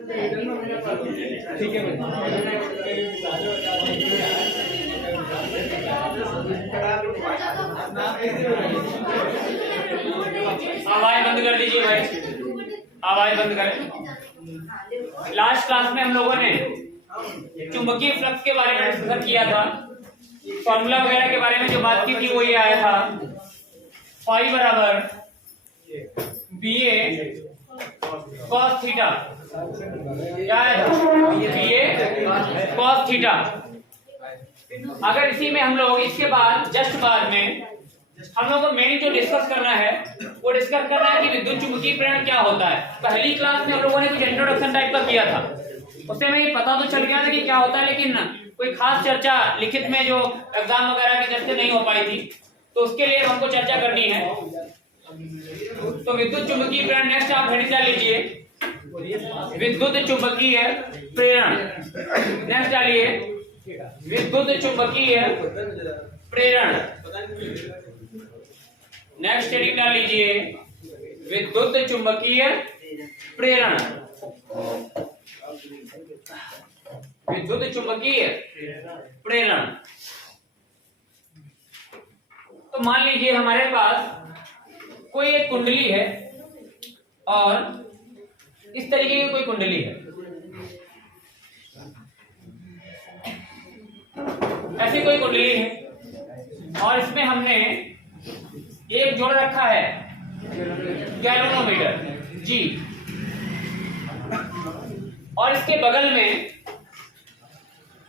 ठीक है आवाज बंद कर दीजिए भाई, आवाज बंद करें। लास्ट क्लास में हम लोगों ने चुंबकीय फ्लक्स के बारे में डिस्कस किया था, फॉर्मूला वगैरह के बारे में जो बात की थी वो ये आया था, फाई बराबर BA cos थीटा, क्या आया था BA cos थीटा। अगर इसी में हम लोग इसके बाद जस्ट बाद में हम लोग को मेन जो डिस्कस करना है वो डिस्कस करना है कि विद्युत चुंबकीय प्रेरण क्या होता है। पहली क्लास में हम लोगों ने कुछ इंट्रोडक्शन टाइप का किया था, उससे हमें ये पता तो चल गया था कि क्या होता है, लेकिन कोई खास चर्चा लिखित में जो एग्जाम वगैरह की चर्चा नहीं हो पाई थी, तो उसके लिए हमको चर्चा करनी है। तो विद्युत चुंबकीय प्रेरण नेक्स्ट आप हेडिंग डाल लीजिए, विद्युत चुंबकीय प्रेरण। नेक्स्ट डालिए विद्युत चुंबकीय प्रेरण। नेक्स्ट हेडिंग डाल लीजिए विद्युत चुंबकीय प्रेरण। विद्युत चुंबकीय प्रेरण। तो मान लीजिए हमारे पास कोई एक कुंडली है और इस तरीके की कोई कुंडली है, ऐसी कोई कुंडली है और इसमें हमने एक जोड़ रखा है गैल्वेनोमीटर जी, और इसके बगल में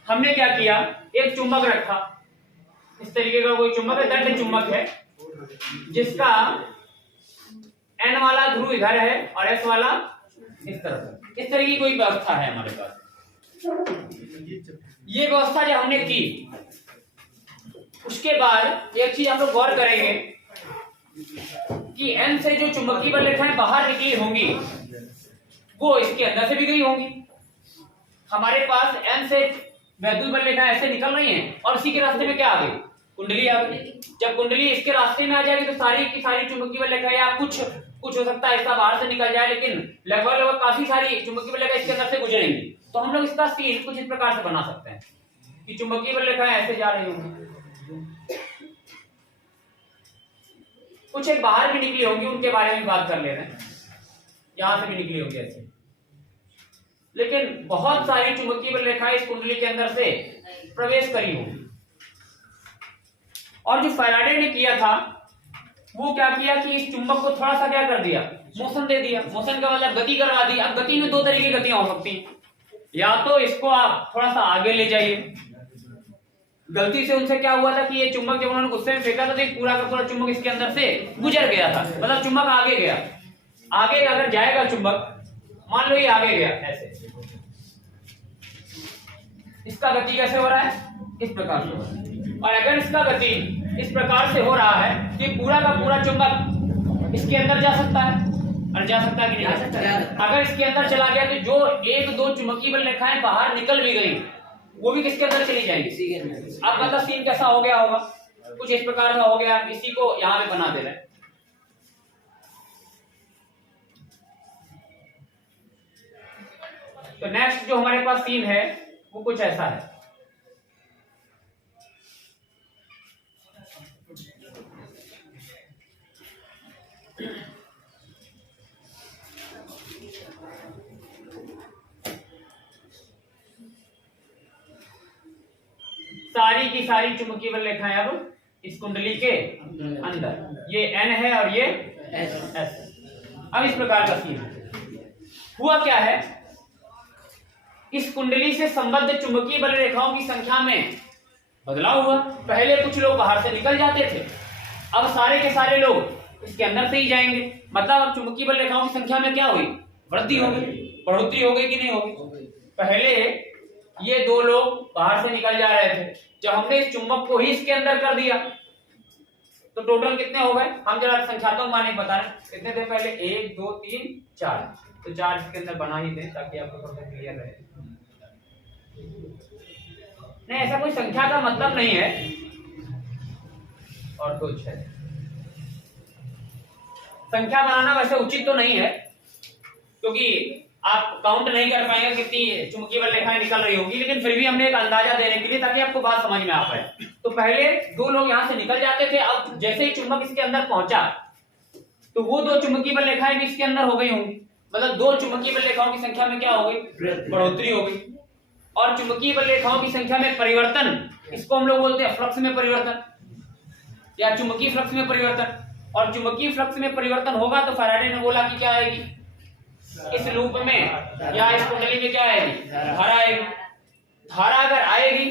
हमने क्या किया, एक चुंबक रखा। इस तरीके का कोई चुंबक है, दंड चुंबक है, जिसका N वाला ध्रुव इधर है और S वाला इस तरफ। इस तरह की कोई व्यवस्था है हमारे पास। ये व्यवस्था जब हमने की, उसके बाद एक चीज हम लोग गौर करेंगे कि N से जो चुंबकीय बल रेखाएं बाहर निकली होंगी वो इसके अंदर से भी गई होंगी। हमारे पास N से वैद्युत बल रेखाएं ऐसे निकल रही हैं और इसी के रास्ते में क्या आ गई, कुंडली आ गई। जब कुंडली इसके रास्ते में आ जाएगी तो सारी की सारी चुंबकीय बल रेखाएं, या कुछ हो सकता है इसका बाहर से निकल जाए, लेकिन लगभग काफी सारी चुंबकीय बल रेखाएं इसके अंदर से गुजरेंगी। तो हम लोग इसका सीन कुछ इस प्रकार से बना सकते हैं कि चुंबकीय बल रेखाएं ऐसे जा रही होंगी, कुछ एक बाहर भी निकली होंगी, उनके बारे में बात कर ले रहे हैं, यहां से भी निकली होंगी ऐसे। लेकिन बहुत सारी चुंबकीय बल रेखाएं इस कुंडली के अंदर से प्रवेश करी होंगी। और जो फैराडे ने किया था वो क्या किया कि इस चुंबक को थोड़ा सा क्या कर दिया, मोशन दे दिया। मोशन का मतलब गति करवा दी। अब गति में दो तरीके की गतियां हो सकती हैं, या तो इसको आप थोड़ा सा आगे ले जाइए। गलती से उनसे क्या हुआ था कि ये चुंबक जब उन्होंने गुस्से में फेंका था तो पूरा का पूरा चुंबक इसके अंदर से गुजर गया था, मतलब चुंबक आगे गया। आगे अगर जाएगा चुंबक, मान लो ये आगे गया ऐसे, इसका गति कैसे हो रहा है, इस प्रकार से। और अगर इसका गति इस प्रकार से हो रहा है कि पूरा का पूरा चुंबक इसके अंदर जा सकता है, और जा सकता है कि नहीं जा सकता। अगर इसके अंदर चला गया तो जो एक दो चुंबकीय बल रेखाएं बाहर निकल भी गई वो भी किसके अंदर चली जाएंगी। अब मतलब सीन कैसा हो गया होगा, कुछ इस प्रकार का हो गया। इसी को यहां पे बना दे रहे हैं। तो नेक्स्ट जो हमारे पास सीन है वो कुछ ऐसा है। सारी की सारी चुंबकीय बल रेखाएं अब इस कुंडली के अंदर, ये N है और ये S। अब इस प्रकार का सीन हुआ क्या है, इस कुंडली से संबद्ध चुंबकीय बल रेखाओं की संख्या में बदलाव हुआ। पहले कुछ लोग बाहर से निकल जाते थे, अब सारे के सारे लोग इसके अंदर से ही जाएंगे। मतलब अब चुंबकीय बल रेखाओं की संख्या में क्या हुई, वृद्धि हो गई, बढ़ोतरी हो गई कि नहीं होगी। पहले ये दो लोग बाहर से निकल जा रहे थे, जब हमने इस चुंबक को ही इसके अंदर कर दिया तो टोटल कितने हो गए, हम जरा संख्यात्मक माने बता रहे कितने थे पहले, 1 2 3 4, तो 4 इसके अंदर बना ही दें ताकि आपको थोड़ा क्लियर रहे। नहीं, ऐसा कोई संख्या का मतलब नहीं है, और कुछ है संख्या बनाना वैसे उचित तो नहीं है, क्योंकि आप काउंट नहीं कर पाएंगे कितनी चुंबकीय बल रेखाएं निकल रही होगी, लेकिन फिर भी हमने एक अंदाजा देने के लिए, ताकि आपको बात समझ में आ पाए। तो पहले दो लोग यहाँ से निकल जाते थे, अब जैसे ही चुंबक इसके अंदर पहुंचा तो वो दो चुंबकीय बल रेखाएं भी इसके अंदर हो गई होंगी, मतलब दो चुंबकीय बल रेखाओं की संख्या में क्या हो गई, बढ़ोतरी हो गई। और चुंबकीय बल रेखाओं की संख्या में परिवर्तन, इसको हम लोग बोलते हैं फ्लक्स में परिवर्तन या चुंबकीय फ्लक्स में परिवर्तन। और चुंबकीय फ्लक्स में परिवर्तन होगा तो फैराडे ने बोला कि क्या आएगी, इस लूप में या इस कुंडली में क्या आएगी, धारा आएगी। धारा अगर आएगी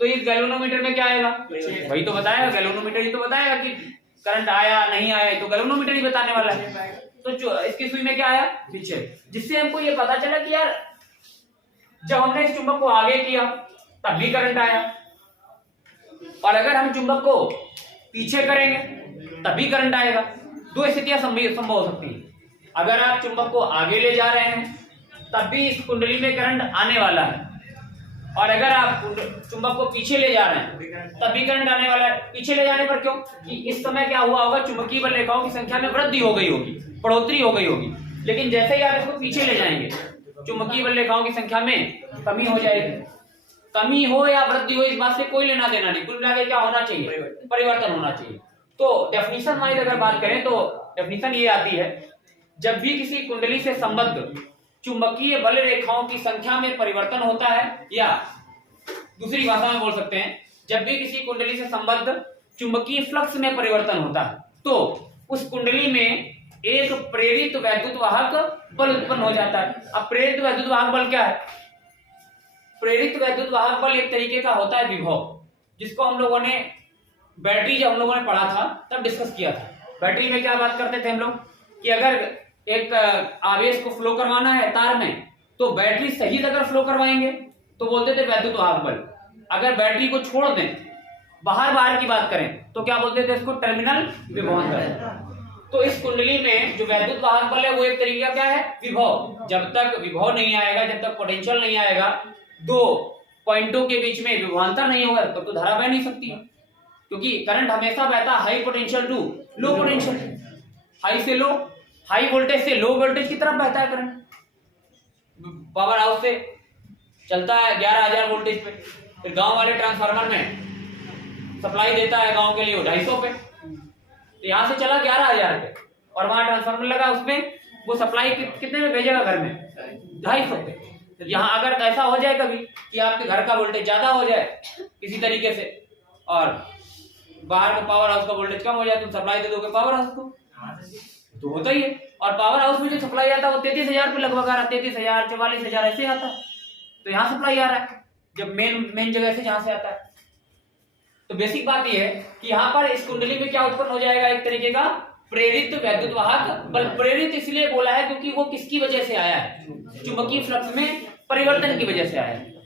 तो इस गैल्वेनोमीटर में क्या आएगा, वही तो बताएगा, गैल्वेनोमीटर ही तो बताएगा कि करंट आया नहीं आया, तो गैल्वेनोमीटर ही बताने वाला है। तो जो इसकी सुई में क्या आया, विक्षेप, जिससे हमको ये पता चला कि यार जब हमने इस चुंबक को आगे किया तब भी करंट आया, और अगर हम चुंबक को पीछे करेंगे तभी करंट आएगा। दो स्थितियां संभव हो सकती है, अगर आप चुंबक को आगे ले जा रहे हैं तब भी इस कुंडली में करंट आने वाला है, और अगर आप चुंबक को पीछे ले जा रहे हैं तब भी करंट आने वाला है। पीछे ले जाने पर क्यों, कि इस समय क्या हुआ होगा, चुंबकीय बल रेखाओं की संख्या में वृद्धि हो गई होगी, बढ़ोतरी हो गई होगी। लेकिन जैसे ही आप इसको पीछे ले जाएंगे चुंबकीय बल रेखाओं की संख्या में कमी हो जाएगी। कमी हो या वृद्धि हो, इस बात से कोई लेना देना नहीं, कुल मिलाकर क्या होना चाहिए, परिवर्तन होना चाहिए। तो डेफिनेशन वाइज अगर बात करें तो डेफिनेशन ये आती है, जब भी किसी कुंडली से संबद्ध चुंबकीय बल रेखाओं की संख्या में परिवर्तन होता है, या दूसरी भाषा में बोल सकते हैं, जब भी किसी कुंडली से संबद्ध चुंबकीय फ्लक्स में परिवर्तन होता है तो उस कुंडली में एक प्रेरित वैद्युत वाहक बल उत्पन्न हो जाता है। अब प्रेरित वैद्युत वाहक बल क्या है, प्रेरित वैद्युत वाहक बल एक तरीके का होता है विभव, जिसको हम लोगों ने बैटरी जब हम लोगों ने पढ़ा था तब डिस्कस किया था। बैटरी में क्या बात करते थे हम लोग कि अगर एक आवेश को फ्लो करवाना है तार में तो बैटरी सही अगर फ्लो करवाएंगे तो बोलते थे वैद्युत वाहक बल। अगर बैटरी को छोड़ दें, बाहर की बात करें तो क्या बोलते थे, इसको टर्मिनल विभवांतर बल। तो इस कुंडली में जो वैद्युत वाहक बल है वो एक तरीका क्या है, विभव। जब तक विभव नहीं आएगा, जब तक पोटेंशियल नहीं आएगा, दो पॉइंटों के बीच में विभवांतर नहीं होगा तो धारा बह नहीं सकती है, क्योंकि करंट हमेशा बहता high potential to low potential, high से लो, हाई वोल्टेज से लो वोल्टेज की तरफ बहता है करंट। पावर हाउस से चलता है 11,000 वोल्टेज पे, फिर गांव वाले ट्रांसफार्मर में सप्लाई देता है गांव के लिए 250 पे, तो यहाँ से चला 11,000 पे, और वहां ट्रांसफार्मर लगा, उसमें वो सप्लाई कितने में भेजेगा, घर में 250 पे। तो यहाँ अगर ऐसा हो जाए कभी कि आपके घर का वोल्टेज ज्यादा हो जाए किसी तरीके से और बाहर का पावर हाउस का वोल्टेज कम हो जाए, तुम सप्लाई दे दोगे पावर हाउस को, तो होता ही है। और पावर हाउस में जो सप्लाई आता है वो 33,000 पे लगभग आ रहा है, 33,000 44,000 ऐसे आता है। तो यहाँ सप्लाई आ रहा है जब मेन जगह से जहां से आता है। तो बेसिक बात यह है कि यहाँ पर इस कुंडली में क्या उत्पन्न हो जाएगा, एक तरीके का प्रेरित वैद्युत वाहक बल। प्रेरित इसलिए बोला है क्योंकि वो किसकी वजह से आया है, चुंबकीय फ्लक्स में परिवर्तन की वजह से आया है।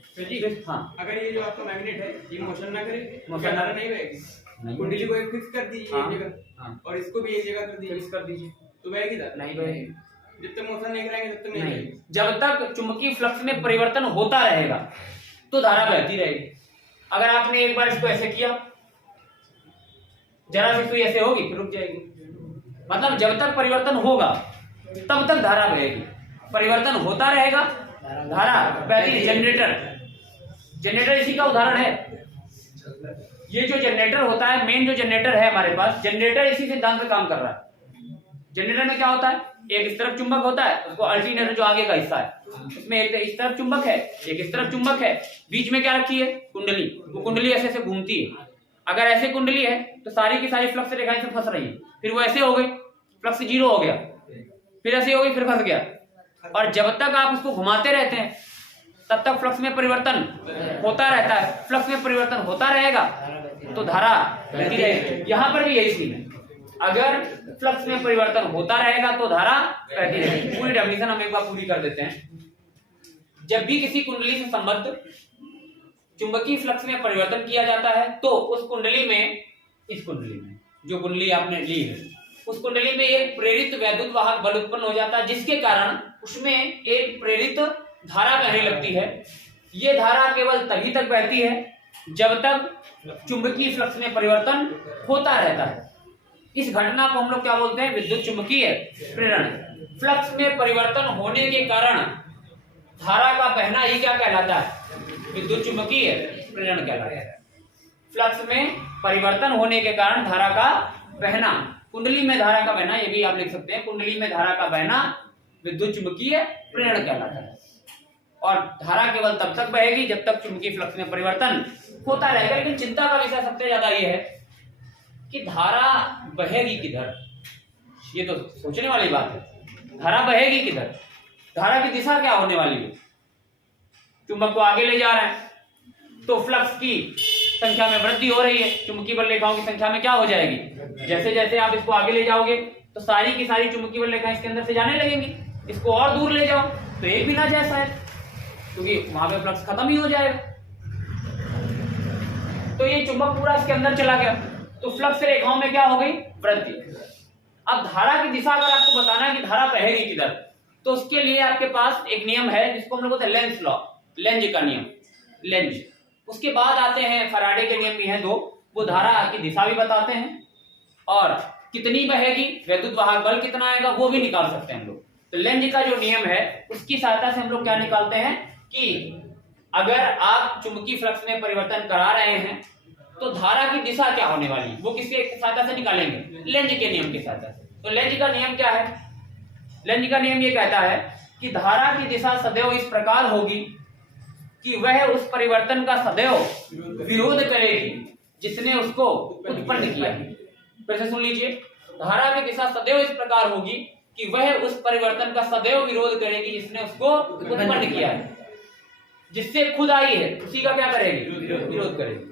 हाँ, अगर ये जो आपका मैग्नेट है ये मोशन ना करे, मोशन नहीं बहेगी, कुंडली को एक फिक्स कर दीजिए एक जगह, और इसको भी एक जगह कर दीजिए, तो बहेगी नहीं बहेगी। जब तक मोशन नहीं कराएंगे तब तक नहीं बहेगी। जब तक चुंबकीय फ्लक्स में परिवर्तन होता रहेगा तो धारा बहती रहेगी। अगर आपने एक बार इसको ऐसे किया, जरा सी सुई ऐसे होगी फिर रुक जाएगी, मतलब जब तक परिवर्तन होगा तब तक धारा बहेगी। परिवर्तन होता रहेगा, धारा बहती। जनरेटर इसी का उदाहरण है। ये जो जनरेटर होता है, मेन जो जनरेटर है हमारे पास, जनरेटर इसी सिद्धांत पे काम कर रहा है। जनरेटर में क्या होता है, एक इस तरफ चुंबक होता है, उसको अल्टरनेटर जो आगे का हिस्सा है उसमें एक इस तरफ चुंबक है, एक इस तरफ चुंबक है, बीच में क्या रखी है, कुंडली। वो कुंडली ऐसे ऐसे घूमती है। अगर ऐसे कुंडली है तो सारी की सारी फ्लक्स रेखाएं से फंस रही है, फिर वो ऐसे हो गई, फ्लक्स जीरो हो गया, फिर ऐसे हो गई, फिर फंस गया। और जब तक आप उसको घुमाते रहते हैं तब तक फ्लक्स में परिवर्तन होता रहता है। फ्लक्स में परिवर्तन होता रहेगा तो धारा बहती रहेगी। यहाँ पर भी यही सीन है, अगर फ्लक्स में परिवर्तन होता रहेगा तो धारा बहती रहेगी। पूरी डेफिनेशन हम एक बार पूरी कर देते हैं। जब भी किसी कुंडली से संबद्ध चुंबकीय फ्लक्स में परिवर्तन किया जाता है तो उस कुंडली में, इस कुंडली में जो कुंडली आपने ली है, उस कुंडली में एक प्रेरित वैद्युत वाहक बल उत्पन्न हो जाता है, जिसके कारण उसमें एक प्रेरित धारा बहने लगती है। ये धारा केवल तभी तक बहती है जब तक चुंबकीय फ्लक्स में परिवर्तन होता रहता है। इस घटना को हम लोग क्या बोलते हैं, विद्युत चुंबकीय प्रेरण। फ्लक्स में परिवर्तन होने के कारण धारा का बहना ही क्या कहलाता है? विद्युत चुंबकीय प्रेरण कहलाता है। फ्लक्स में परिवर्तन होने के कारण धारा का बहना, कुंडली में धारा का बहना, ये भी आप लिख सकते हैं, कुंडली में धारा का बहना विद्युत चुंबकीय प्रेरण कहलाता है। और धारा केवल तब तक बहेगी जब तक चुंबकीय फ्लक्स में परिवर्तन होता रहेगा। लेकिन चिंता का विषय सबसे ज्यादा ये है कि धारा बहेगी किधर, ये तो सोचने वाली बात है। धारा बहेगी किधर, धारा की दिशा क्या होने वाली है? चुंबक को आगे ले जा रहे हैं तो फ्लक्स की संख्या में वृद्धि हो रही है, चुंबकीय बल रेखाओं की संख्या में क्या हो जाएगी? जैसे जैसे आप इसको आगे ले जाओगे तो सारी की सारी चुंबकीय बल रेखाएं इसके अंदर से जाने लगेंगी। इसको और दूर ले जाओ तो एक भी ना जाए शायद, क्योंकि वहां पे फ्लक्स खत्म ही हो जाएगा। तो ये चुंबक पूरा इसके अंदर चला गया तो फ्लक्स रेखाओं में क्या हो गई? वृद्धि। अब धारा की दिशा अगर आपको बताना है कि धारा बहेगी किधर, तो उसके लिए आपके पास एक नियम है जिसको हम लोग बोलते हैं लेंज लॉ, लेंज का नियम, लेंज। उसके बाद आते हैं फैराडे के नियम भी हैं दो, वो धारा की दिशा भी बताते हैं और कितनी बहेगी, विद्युत वाहक बल कितना आएगा वो भी निकाल सकते हैं हम लोग। तो लेंज का जो नियम है उसकी सहायता से हम लोग क्या निकालते हैं कि अगर आप चुंबकीय फ्लक्स में परिवर्तन करा रहे हैं तो धारा की दिशा क्या होने वाली है वो किसके सहायता से निकालेंगे? लेंज के नियम की सहायता से। तो लेंज का नियम क्या है? लेंज का नियम ये कहता है कि धारा की दिशा सदैव इस प्रकार होगी कि वह उस परिवर्तन का सदैव विरोध करेगी जिसने उसको उत्पन्न किया। फिर से सुन लीजिए, धारा की दिशा सदैव इस प्रकार होगी कि वह उस परिवर्तन का सदैव विरोध करेगी जिसने उसको उत्पन्न किया है। जिससे खुद आई है उसी का क्या करेगी? विरोध करेगी।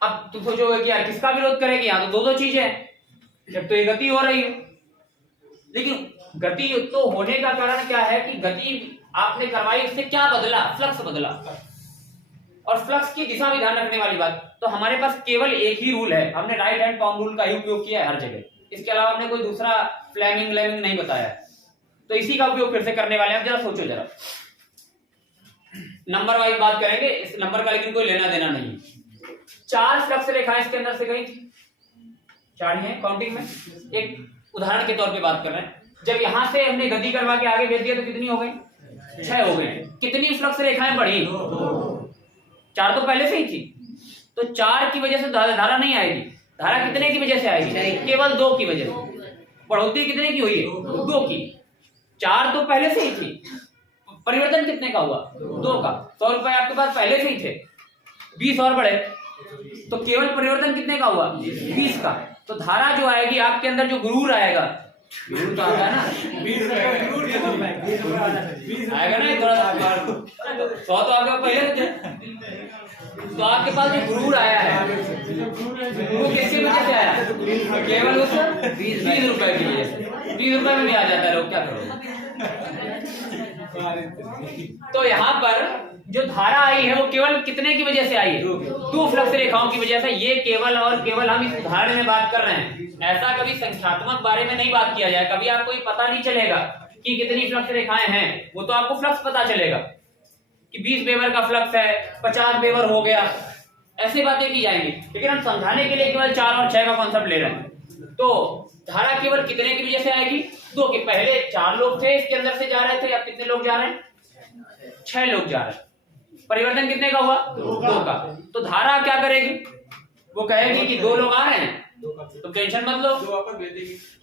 अब तुम सोचोगे कि यार किसका विरोध करेगी? यहाँ तो दो चीजें हैं, जब तो ये गति हो रही है, लेकिन गति तो होने का कारण क्या है कि गति आपने करवाई, इससे क्या बदला? फ्लक्स बदला। और फ्लक्स की दिशा भी ध्यान रखने वाली बात, तो हमारे पास केवल एक ही रूल है, हमने राइट हैंड पाउंड रूल का ही उपयोग किया है हर जगह, इसके अलावा हमने कोई दूसरा फ्लेमिंग नहीं बताया। तो इसी का उपयोग फिर से करने वाले हैं। जरा सोचो, जरा नंबर वाइज बात करेंगे, इस नंबर का लेकिन कोई लेना देना नहीं। 4 फ्लक्स रेखाएं इसके अंदर से गई थी, 4 ही हैं काउंटिंग में। एक उदाहरण के तौर पे बात कर रहे हैं, जब यहां से हमने गति करवा के आगे भेज दिया तो कितनी हो गई? 6 हो गई। कितनी फ्लक्स रेखाएं बढ़ी? 4 तो पहले से ही थी, तो 4 की वजह से धारा नहीं आएगी। धारा कितने की वजह से आएगी? केवल 2 की वजह से। बढ़ोतरी कितने की हुई है? 2 की। 4 तो पहले से ही थी, परिवर्तन कितने का हुआ? 2 का। 100 रुपए आपके पास पहले से ही थे, 20 और बढ़े तो केवल परिवर्तन कितने का हुआ? 20 का। तो धारा जो आएगी आपके अंदर, जो गुरूर आएगा, गुरूर तो आएगा ना, 20 आएगा ना, थोड़ा सा 100 तो आपके पहले थे, तो आपके पास जो गुरूर आया है वो किसकी वजह से आया? केवल उस 20 रुपए की वजह से। 20 रुपए में भी आ जाता है, लोग क्या करोगे? तो यहाँ पर जो धारा आई है वो केवल कितने की वजह से आई है? 2 फ्लक्स रेखाओं की वजह से। ये केवल और केवल हम इस उदाहरण में बात कर रहे हैं, ऐसा कभी संख्यात्मक बारे में नहीं बात किया जाए। कभी आपको ये पता नहीं चलेगा कि कितनी फ्लक्स रेखाएं हैं, वो तो आपको फ्लक्स पता चलेगा कि 20 वेबर का फ्लक्स है, 50 वेबर हो गया, ऐसी बातें की जाएंगी। लेकिन हम समझाने के लिए केवल 4 और 6 का कॉन्सेप्ट ले रहे हैं। तो धारा केवल कितने की वजह से आएगी? 2 के। पहले 4 लोग थे इसके अंदर से जा रहे थे, अब कितने लोग जा रहे हैं? 6 लोग जा रहे हैं। परिवर्तन कितने का हुआ? 2 का। तो धारा क्या करेगी? वो कहेगी कि 2 लोग आ रहे हैं, तो टेंशन मत लो,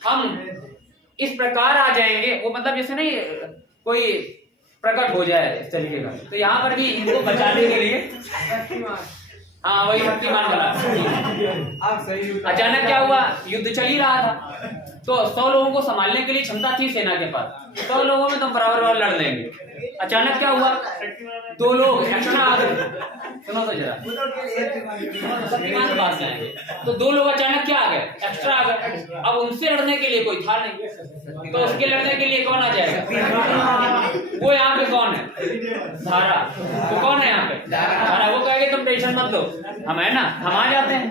हम इस प्रकार आ जाएंगे। वो मतलब जैसे नहीं कोई प्रकट हो जाए इस तरीके का। तो यहाँ पर भी इनको बचाने के लिए, हाँ वही शक्तिमान वाला। अचानक क्या हुआ? युद्ध चल ही रहा था, तो 100 लोगों को संभालने के लिए क्षमता थी सेना के पास, 100 लोगों में तो बराबर लड़ लेंगे। अचानक क्या हुआ? 2 लोग एक्स्ट्रा आ गए। सुनो तो जरा, शक्तिमान के पास जाएंगे तो 2 लोग अचानक क्या आ गए? एक्स्ट्रा आ गए। अब उनसे लड़ने के लिए कोई था नहीं, तो उसके लड़ने के लिए कौन आ जाएगा? वो यहाँ पे कौन है? धारा। तो कौन है यहाँ पे? धारा। वो कहेगा तुम टेंशन मत लो, हम है ना, हम आ जाते हैं।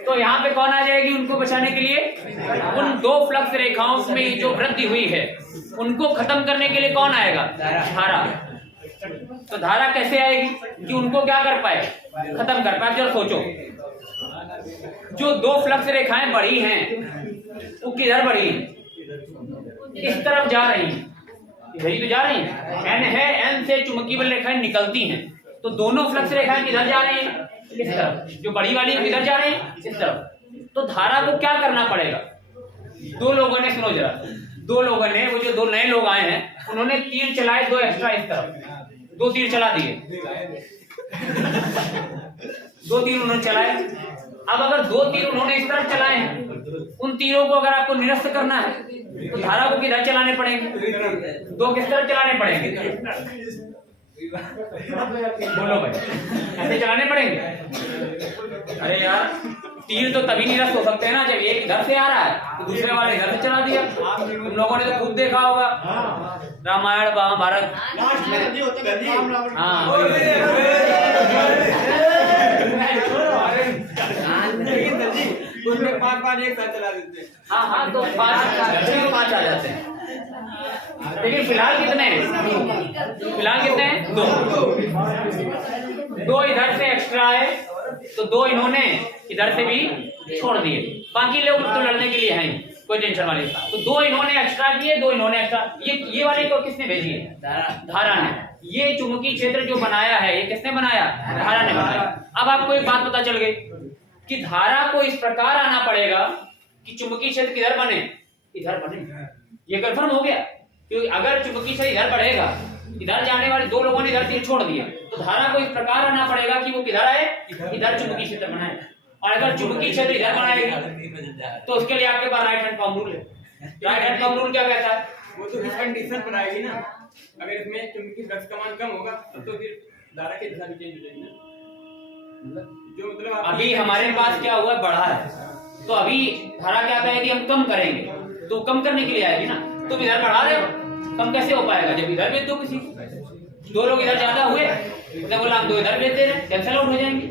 तो यहाँ पे कौन आ जाएगी उनको बचाने के लिए? उन 2 फ्लक्स रेखाओं में जो वृद्धि हुई है उनको खत्म करने के लिए कौन आएगा? धारा। तो धारा कैसे आएगी कि उनको क्या कर पाए? खत्म कर पाए। जरा सोचो, जो 2 फ्लक्स रेखाएं बढ़ी हैं वो किधर बढ़ी है? इस तरफ जा रही है, इधर ही तो जा रही है। एन है, एन से चुंबकीय बल रेखाएं निकलती हैं, तो दोनों फ्लक्स रेखाएं किधर जा रही हैं? इस तरफ। जो बड़ी वाली है किधर जा रही है? इस तरफ। तो धारा को क्या करना पड़ेगा? दो लोगों ने, सुनो जरा, दो लोगों ने, वो जो दो नए लोग आए हैं, उन्होंने तीर चलाए, दो एक्स्ट्रा इस तरफ, 2 तीर चला दिए, 2 तीर उन्होंने चलाए। अब अगर 2 तीर उन्होंने इस तरफ चलाए हैं, उन तीरों को अगर आपको निरस्त करना है तो धारा को किधर चलाने पड़ेंगे? 2 किस तरफ चलाने पड़ेंगे? बोलो भाई, ऐसे चलाने पड़ेंगे? अरे यार, तीर तो तभी निरस्त हो सकते हैं ना जब एक इधर से आ रहा है तो दूसरे वाले इधर से चला दिया। तुम लोगों ने तो खूब देखा होगा रामायण महाभारत। हाँ, उसमें 5 एक साथ चला देते हैं। हाँ, तो 5 आ जाते हैं। लेकिन फिलहाल कितने हैं? फिलहाल कितने हैं? 2 इधर से एक्स्ट्रा है, तो 2 इन्होंने इधर से भी छोड़ दिए। बाकी लोग तो लड़ने के लिए हैं, कोई टेंशन वाली। तो 2 इन्होंने एक्स्ट्रा किए, 2 इन्होंने एक्स्ट्रा। ये वाली को किसने भेजी है? धारा ने। ये चुंबकीय क्षेत्र जो बनाया है, ये किसने बनाया? धारा ने बनाया। अब आपको एक बात पता चल गई कि धारा को इस प्रकार आना पड़ेगा कि चुंबकीय क्षेत्र किधर बने? इधर बने। ये कंफर्म हो गया? क्योंकि अगर चुंबकीय क्षेत्र इधर बढ़ेगा, इधर जाने वाले 2 लोगों ने इधर तीर छोड़ दिए, तो धारा को इस प्रकार आना पड़ेगा कि वो किधर आए? इधर चुंबकीय क्षेत्र बनाए। और अगर चुंबकीय क्षेत्र इधर बनाएगी तो उसके लिए आपके पास राइट हैंड पॉम रूल है। राइट हैंड पॉम रूल क्या कहता है? वो तो इस कंडीशन पर आएगी ना, अगर इसमें चुंबकीय फ्लक्स का मान कम होगा तो फिर धारा की दिशा भी चेंज हो जाएगी ना। जो मतलब अभी हमारे पास क्या हुआ? बढ़ा है, तो अभी धारा क्या कहेगी? हम कम करेंगे, तो कम करने के लिए आएगी ना। तुम इधर बढ़ा रहे हो, कम कैसे हो पाएगा जब इधर भेज दो किसी को? 2 लोग इधर ज्यादा हुए, उसने बोला हम 2 इधर भेज दे रहे हैं, कैंसिल आउट हो जाएंगे।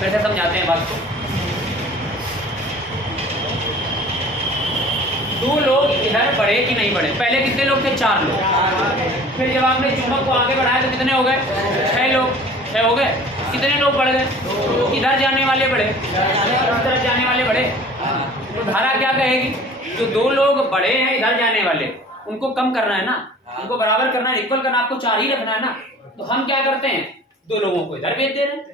कैसे समझाते हैं बात को? 2 लोग इधर बढ़े कि नहीं बढ़े? पहले कितने लोग थे? 4 लोग। फिर जब आपने चुंबक को आगे बढ़ाया तो कितने हो गए? 6 लोग। 6 हो गए। कितने लोग बढ़ गए? इधर जाने वाले बढ़े, इस तरफ जाने वाले बढ़े। तो धारा क्या कहेगी? जो 2 लोग बढ़े हैं इधर जाने वाले, उनको कम करना है ना, उनको बराबर करना है, इक्वल करना, आपको 4 ही रखना है ना। तो हम क्या करते हैं? 2 लोगों को इधर भेज दे रहे हैं।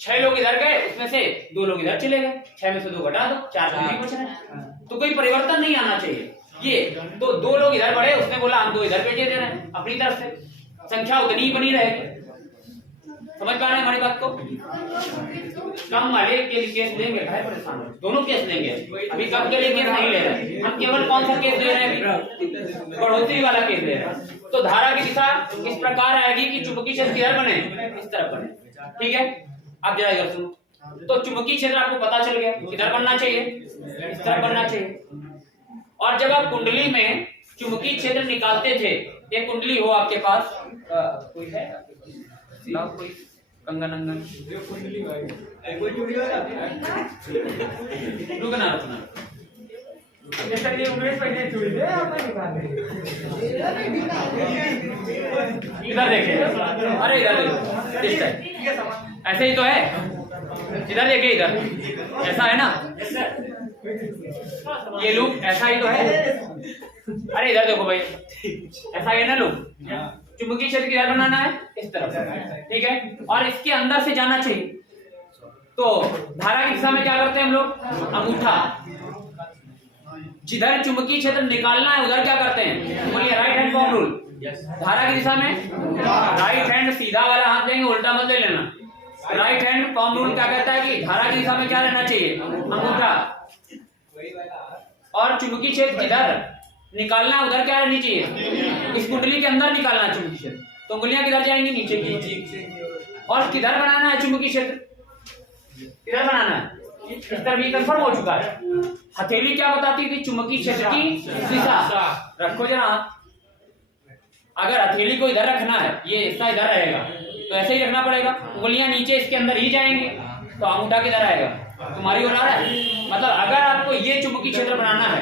6 लोग इधर गए, उसमें से 2 लोग इधर चले गए, 6 में से 2 घटा दो, 4 लोग ही बच रहे हैं। तो कोई परिवर्तन नहीं आना चाहिए। ये तो 2 लोग इधर बढ़े, उसने बोला हम 2 इधर भेजे दे रहे हैं, अपनी तरफ से संख्या उतनी ही बनी रहेगी। समझ पा रहे हैं हमारी बात को? कम वाले के लिए केस लेंगे, काहे परेशान हो? दोनों केस लेंगे। अभी कम के लिए केस नहीं ले रहे, हम केवल कौन सा केस ले रहे हैं? बढ़ोतरी वाला केस ले रहे हैं। तो धारा की दिशा इस प्रकार आएगी कि चुंबकीय क्षेत्र किधर बने? इस तरफ बने। ठीक है, अब जरा इधर सुनो। तो चुंबकीय क्षेत्र आपको पता चल गया किधर बनना चाहिए? इस तरफ बनना चाहिए। और जब आप कुंडली में चुंबकीय क्षेत्र निकालते थे, एक कुंडली हो आपके पास, कोई है कोई कंगन अंगन? रुकना रुकना, इधर देखिए, अरे इधर देखिए, ऐसे ही तो है। इधर देखिए, इधर ऐसा है ना, ये लूप ऐसा ही तो है। अरे इधर देखो भाई, ऐसा है ना लूप। चुंबकीय क्षेत्र किधर बनाना है? इस तरफ, ठीक है। और इसके अंदर से जाना चाहिए, तो धारा की दिशा में क्या करते हैं हम लोग? अंगूठा। जिधर चुंबकीय क्षेत्र निकालना है उधर क्या करते हैं? बोलिए राइट हैंड पॉम रूल। धारा की दिशा में राइट हैंड सीधा वाला हाथ देंगे, उल्टा मत ले लेना। राइट हैंड पॉम रूल क्या कहता है कि धारा की दिशा में क्या रहना चाहिए? अंगूठा। और चुंबकीय क्षेत्र जिधर निकालना है उधर क्या रहनी चाहिए? इस कुंडली के अंदर निकालना है चुंबकीय क्षेत्र, तो उंगलियां किधर जाएंगी? नीचे की। और किधर बनाना है चुंबकीय क्षेत्र? किधर बनाना है? इस तरफ भी कंफर्म हो चुका है। हथेली क्या बताती थी? चुंबकीय क्षेत्र की दिशा। रखो जरा, अगर हथेली को इधर रखना है, ये हिस्सा इधर रहेगा, तो ऐसे ही रखना पड़ेगा। उंगलियां नीचे इसके अंदर ही जाएंगे, तो अंगूठा किधर आएगा? तुम्हारी ओर आ रहा है। मतलब अगर आपको ये चुंबकीय क्षेत्र बनाना है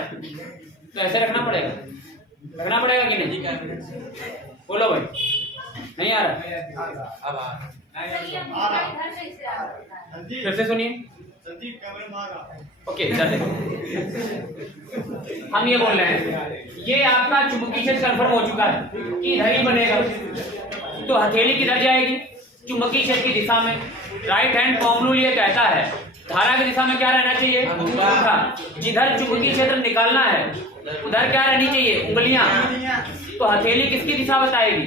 तो ऐसे रखना पड़ेगा, रखना पड़ेगा कि नहीं? बोलो भाई, नहीं आ रहा? फिर से सुनिए, ओके, इधर देखो, हम ये बोल रहे हैं ये आपका चुंबकीय क्षेत्र कंफर्म हो चुका है कि इधर ही बनेगा, तो हथेली किधर जाएगी? चुंबकीय क्षेत्र की दिशा में। राइट हैंड फॉर्म रूल ये कहता है धारा की दिशा में क्या रहना चाहिए? अंगूठा। जिधर चुंबकीय क्षेत्र निकालना है उधर क्या रहनी चाहिए? उंगलियां। तो हथेली किसकी दिशा बताएगी?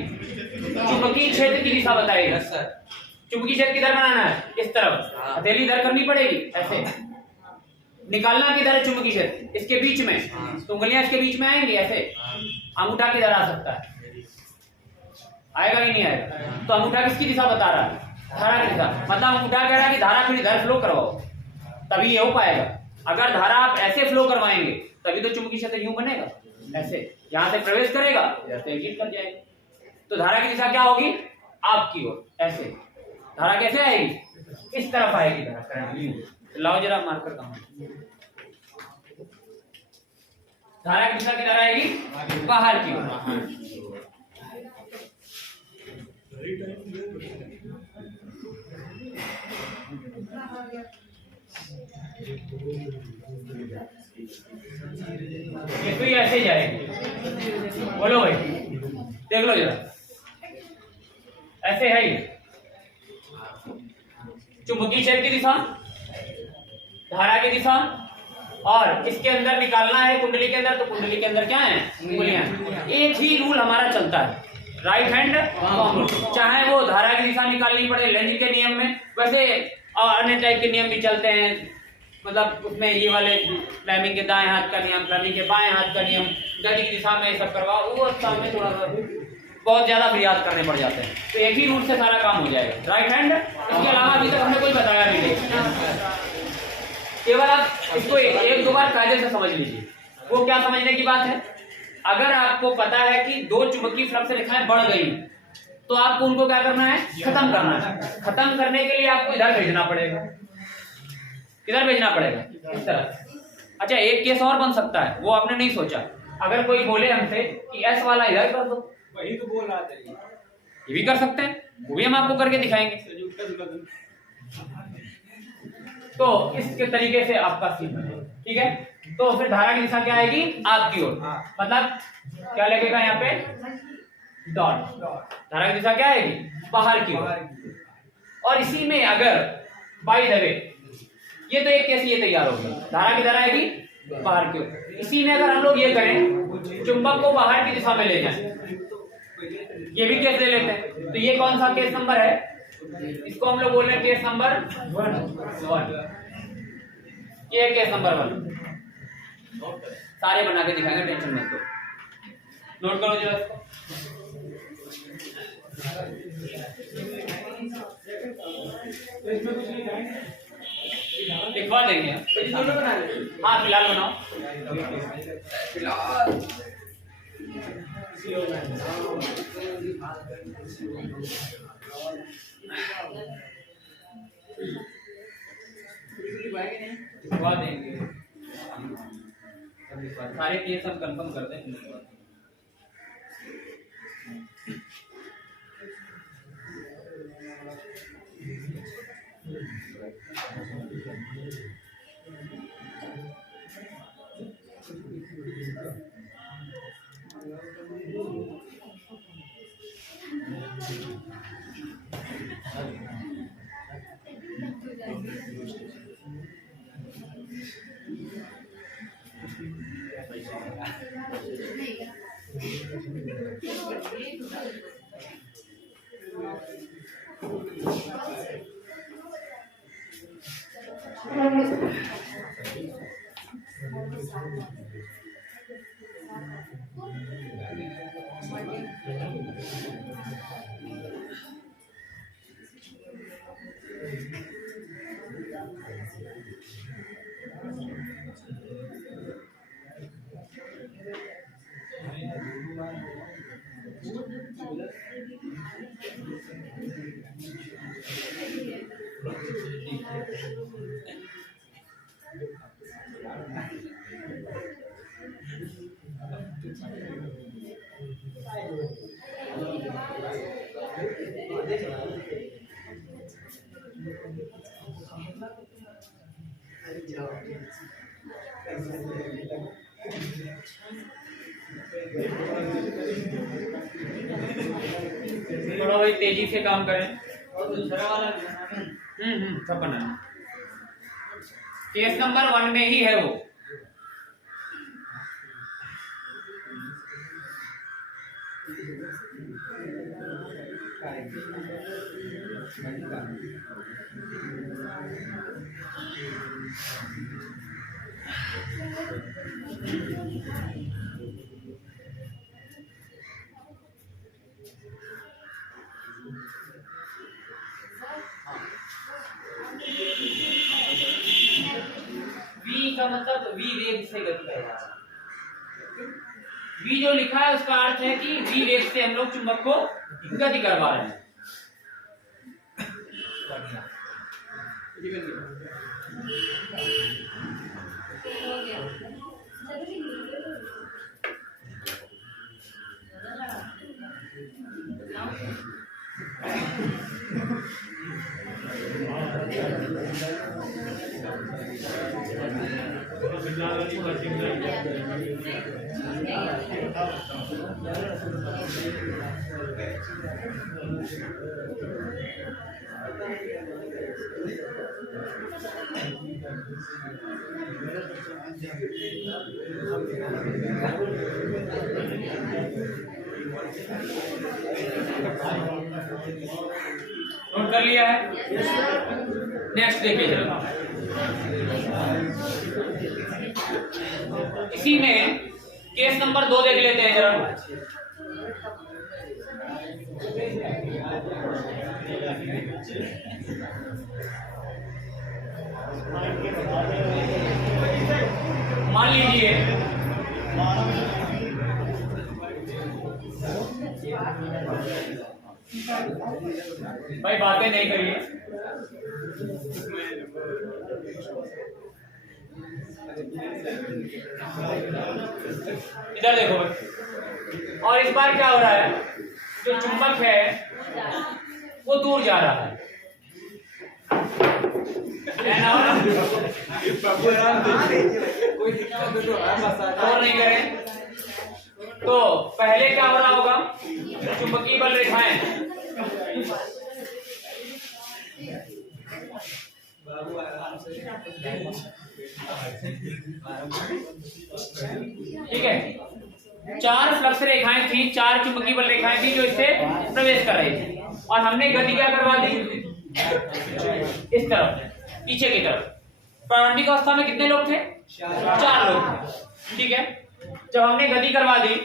चुंबकीय क्षेत्र की दिशा बताएगी। चुंबकीय क्षेत्र किधर बनाना है? इस तरफ। हथेली इधर करनी पड़ेगी, ऐसे। निकालना किधर है चुंबकीय क्षेत्र? इसके बीच में। तो उंगलियां इसके बीच में आएंगी, ऐसे। अंगूठा किधर आ सकता है? आएगा कि नहीं आएगा? तो अंगूठा किसकी दिशा बता रहा है? धारा की दिशा। मतलब अंगूठा कह रहा है कि धारा फिर इधर फ्लो करवाओ, तभी ये हो पाएगा। अगर धारा आप ऐसे फ्लो करवाएंगे तभी तो चुंबकीय क्षेत्र यूं बनेगा, ऐसे। यहां से प्रवेश करेगा, इधर से एग्जिट कर जाएगा। तो धारा की दिशा क्या होगी? आपकी ओर, ऐसे। धारा कैसे आएगी? इस तरफ आएगी धारा, करंट। लाओ जरा मार्कर कहां? धारा की दिशा किधर आएगी? बाहर की ओर। ये तो ऐसे जाएगी। बोलो भाई, देख लो जरा, ऐसे है ये चुंबकीय क्षेत्र की दिशा, धारा की दिशा, और इसके अंदर निकालना है कुंडली के अंदर, तो कुंडली के अंदर क्या है? उंगलियां। एक ही रूल हमारा चलता है, राइट हैंड फॉर्म रूल। चाहे वो धारा की दिशा निकालनी पड़े लेंज के नियम में, वैसे अन्य टाइप के नियम भी चलते हैं। मतलब उसमें ये वाले फ्लेमिंग के दाएं हाथ का नियम, फ्लेमिंग के बाएं हाथ का नियम, गति की दिशा में सब करवाओ, वो में थोड़ा सा बहुत ज्यादा प्रयास करने पड़ जाते हैं। तो एक ही रूल से सारा काम हो जाएगा, राइट हैंड। इसके अलावा अभी तक हमने कोई बताया भी नहीं, केवल आप इसको एक दो बार कायदे से समझ लीजिए। वो क्या समझने की बात है? अगर आपको पता है कि दो चुंबकीय फ्लक्स रेखाएं बढ़ गई, तो आपको उनको क्या करना है? खत्म करना है। खत्म करने के लिए आपको इधर भेजना पड़ेगा। किधर भेजना पड़ेगा? इस तरह। अच्छा, एक केस और बन सकता है, वो आपने नहीं सोचा। अगर कोई बोले हमसे कि एस वाला इधर कर दो, वही तो बोल रहा था, ये भी कर सकते हैं, वो भी हम आपको करके दिखाएंगे। तो इसके तरीके से आपका सीन है, ठीक है। तो फिर धारा की दिशा क्या आएगी? आपकी ओर। मतलब क्या लगेगा यहाँ पे? डॉट। धारा की दिशा क्या आएगी? बाहर की ओर। और इसी में अगर बाय द वे, ये तो एक केस ये तैयार होगा, धारा किधर आएगी? बाहर की ओर। इसी में अगर हम लोग ये करें, चुंबक को बाहर की दिशा में ले जाएं, ये भी केस ले लेते हैं। तो ये कौन सा केस नंबर है? इसको हम लोग बोल रहे हैं केस नंबर 1। ये केस नंबर 1। सारे बना के दिखाएंगे, टेंशन मत लो। नोट करो जरा इसको। लिखवा देंगे, हाँ फिलहाल बनाओ। फिलहाल लिखवा देंगे, सारे केस हम कंफर्म कर दें। थोड़ा भाई तेजी से काम करें। सब बना है। केस नंबर 1 में ही है वो। V का मतलब V वेग से गति कर रहा है। V जो लिखा है उसका अर्थ है कि V वेग से हम लोग चुंबक को गति करवा रहे हैं। नोट कर लिया है? नेक्स्ट देखिए जरा। इसी में केस नंबर 2 देख लेते हैं जरा। मान लीजिए भाई बातें नहीं करिए। इधर देखो भाई। और इस बार क्या हो रहा है, जो चुंबक है वो दूर जा रहा है ना? और नहीं करें तो पहले क्या हो रहा होगा, चुंबकीय बल रेखाएं ठीक है, 4 फ्लक्स रेखाएं थी, 4 चुंबकीय बल रेखाएं थी जो इससे प्रवेश कर रही थी, और हमने गति क्या करवा दी इस तरफ, पीछे की तरफ। प्रारंभिक अवस्था में कितने लोग थे? 4 लोग थे। ठीक है, जब हमने गति करवा दी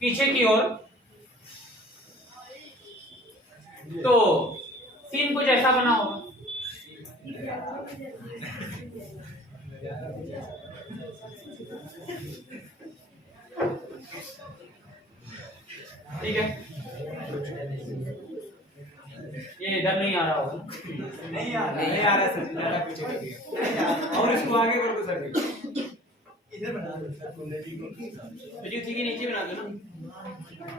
पीछे की ओर तो सीन कुछ ऐसा बना होगा। ठीक है, ये इधर नहीं आ रहा होगा। नहीं आ रहा सर, ज़्यादा पीछे कर दिया। और इसको आगे कर दो सर, इधर बना दो सर, जो ठीक है नीचे बना दो ना।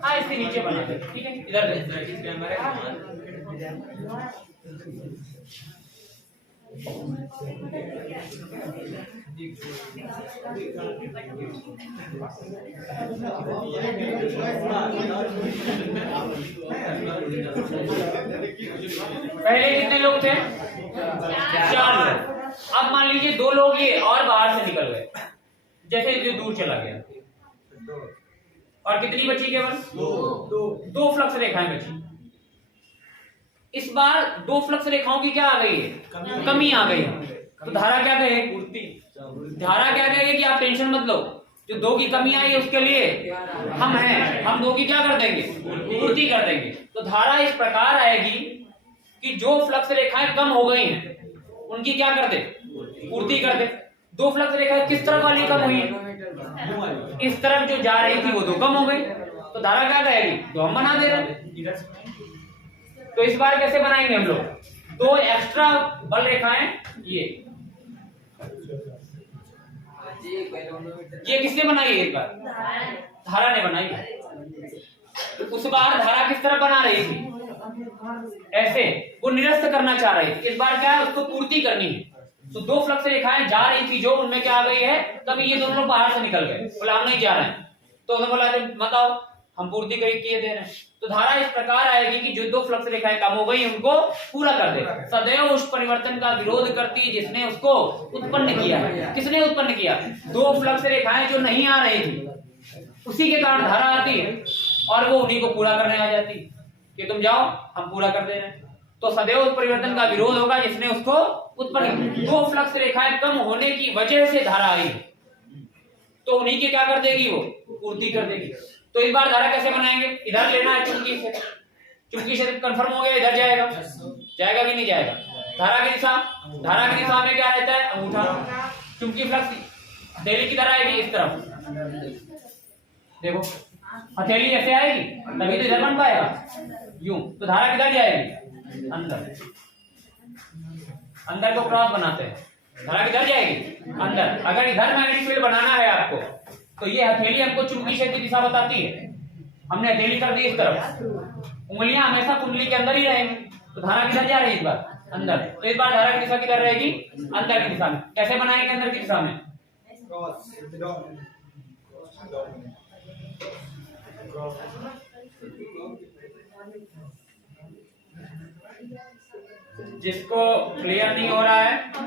हाँ, इसके नीचे बना दो। ठीक है, इधर पहले कितने लोग थे? 4 लोग। अब मान लीजिए 2 लोग ये और बाहर से निकल गए, जैसे जो दूर चला गया, और कितनी बची केवल? 2 फ्लक्स रेखाएं बची। इस बार 2 फ्लक्स रेखाओं की क्या आ गई है? कमी आ गई। तो धारा क्या कहेगी? धारा क्या कहेगी कि आप टेंशन मत लो, जो 2 की कमी आई है उसके लिए हम हैं, हम 2 की क्या कर देंगे? पूर्ति कर देंगे। तो धारा इस प्रकार आएगी कि जो फ्लक्स रेखाएं कम हो गई हैं उनकी क्या कर दे? पूर्ति कर दे। 2 फ्लक्स रेखाएं किस तरफ वाली कम हुई? इस तरफ जो जा रही थी वो 2 कम हो गई। तो धारा क्या कहेगी? 2 हम बना दे रहे। तो इस बार कैसे बनाएंगे हम लोग? 2 एक्स्ट्रा बल रेखाएं, ये किसने बनाई है? इस बार धारा ने बनाई है। उस बार धारा किस तरह बना रही थी? ऐसे, वो निरस्त करना चाह रही थी। इस बार क्या है, उसको पूर्ति करनी है। तो दो फ्लक्स रेखाएं जा रही थी जो, उनमें क्या आ गई है, तभी ये दोनों लोग बाहर से निकल गए, बोला हम नहीं जा रहे हैं। तो उन्होंने बोला बताओ हम पूर्ति किए दे रहे हैं। तो धारा इस प्रकार आएगी कि जो दो फ्लक्स रेखाएं कम हो गई उनको पूरा कर दे। सदैव उस परिवर्तन का विरोध करती है जिसने उसको उत्पन्न किया है। किसने उत्पन्न किया? दो फ्लक्स रेखाएं जो नहीं आ रही थी, उसी के कारण धारा आती है और वो उन्हीं को पूरा करने आ जाती है कि तुम जाओ हम पूरा कर दे रहे हैं। तो सदैव उस परिवर्तन का विरोध होगा जिसने उसको उत्पन्न किया। दो फ्लक्स रेखाएं कम होने की वजह से धारा आई, तो उन्हीं की क्या कर देगी, वो पूर्ति कर देगी। तो इस बार धारा कैसे बनाएंगे? इधर लेना है चुंबकी से, चुंबकी से कंफर्म हो गया, इधर जाएगा, जाएगा कि नहीं जाएगा? धारा की दिशा, धारा की दिशा में क्या रहता है, अंगूठा। चुंबकी फ्लक्स हथेली की तरह आएगी इस तरफ, देखो हथेली ऐसे आएगी तभी तो इधर बन पाएगा, यूं। तो धारा किधर जाएगी, अंदर, अंदर को क्रॉस बनाते हैं, धारा किधर जाएगी, अंदर। अगर इधर मैग्नेटिक फील्ड बनाना है आपको, तो ये हथेली हमको चुंबकीय क्षेत्र की दिशा बताती है। हमने हथेली कर दी इस तरफ, उंगलियां हमेशा कुंडली के अंदर ही रहेंगी, तो धारा किधर जा रही है इस बार, अंदर। तो इस बार धारा की दिशा किधर रहेगी, अंदर की दिशा में। कैसे बनाएंगे अंदर की दिशा में? जिसको क्लियर नहीं हो रहा है